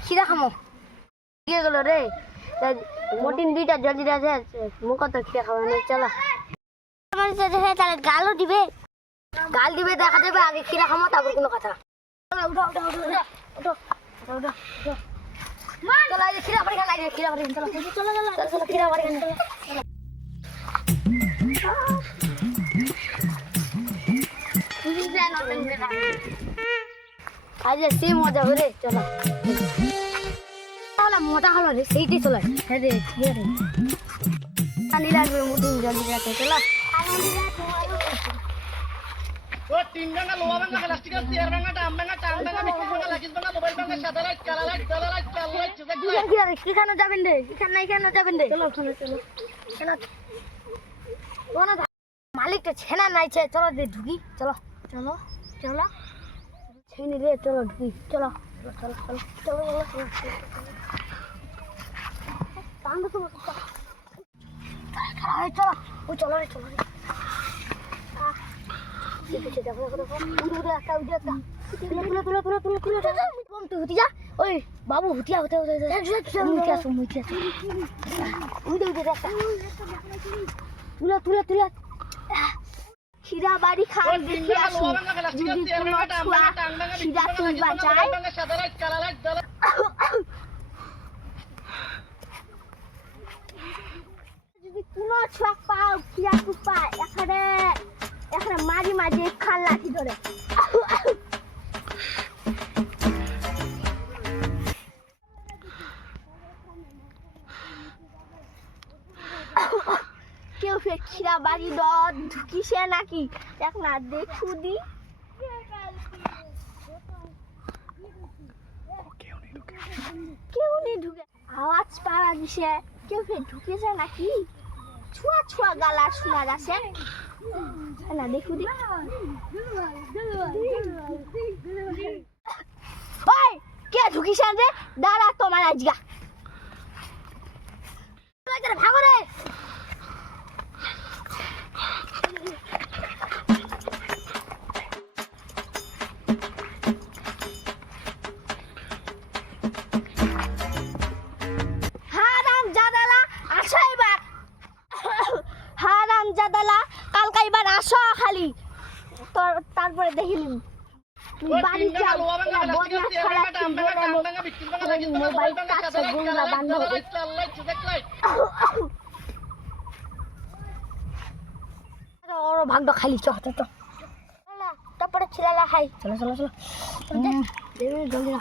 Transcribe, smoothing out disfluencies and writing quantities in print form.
খিরা খামো দিয়ে গেল রে মোটিন দুইটা জলদি আছে মুখ তো খিরা খাবো না চলো তাহলে গালও দিবে গাল দিবে দেখা যাবে আগে খিরা খামো তারপর কোনো কথা উঠো উঠো উঠো উঠো উঠো উঠো চলো এই খিরা বাড়ি খাই খিরা বাড়ি চলো চলো চলো চলো খিরা বাড়ি খাই চলো আজ সে মজা হরে চলো তাহলে মোটা হলো রে সেইটাই চলে হ্যাঁ রে ঠিক আছে পানি লাগবে মুটিন জলদি রাখতে চলো ও তিন ভাঙা লোহা ভাঙা প্লাস্টিক আর চেয়ার ভাঙা ডাম ভাঙা টাং ভাঙা মিক্সি ভাঙা লাগিস ভাঙা মোবাইল ভাঙা সাদা লাইট কালা লাইট কালা লাইট কালো লাইট কি কেন যাবেন রে এখানে নাই কেন যাবেন রে চলো চলো চলো চলো কোনো মালিকটা ছেনা নাইছে চলো রে ঢুকি চলো চলো চলো ছেনি রে চলো ঢুকি চলো চলো চলো চলো চলো টান তো চলো ও চলো রে চলো রে দেখো দেখো উড়ে একটা তুই হুতি যা ওই বাবু হুতিয়া হতে হতে মুইতে আসো উড়ে একটা তুলে তুলে খিরা বাড়ি খাই দেখে আসো যদি কোনো ছোঁয়া খিরা তুলবা যায় সাদা লাইট কালা লাইট যদি কোনো ছোঁয়া পাও খিরা তুলবা এখানে মাঝে মাঝে খাল লাঠি ধরে কেউ ফের খিরা বাড়ি ঢুকিছে নাকি দেখ না দেখু দি কেউ নেই ঢুকে আওয়াজ পাওয়া গেছে কেউ ফের ঢুকেছে নাকি ছুয়া ছুয়া গালা শোনা যাচ্ছে না দেখু দি ওই কে ঢুকিছে রে দাঁড়া তোমার আজগা ভাগো রে কালকে এবার আসো খালি তারপরে দেখিলি বাড়ি যাও মোবাইল কাছে গুন্ডা বান্ধব ওর ভাগ্য খালি চ তারপরে ছেলেলা খাই চলো চলো চলো জলদি না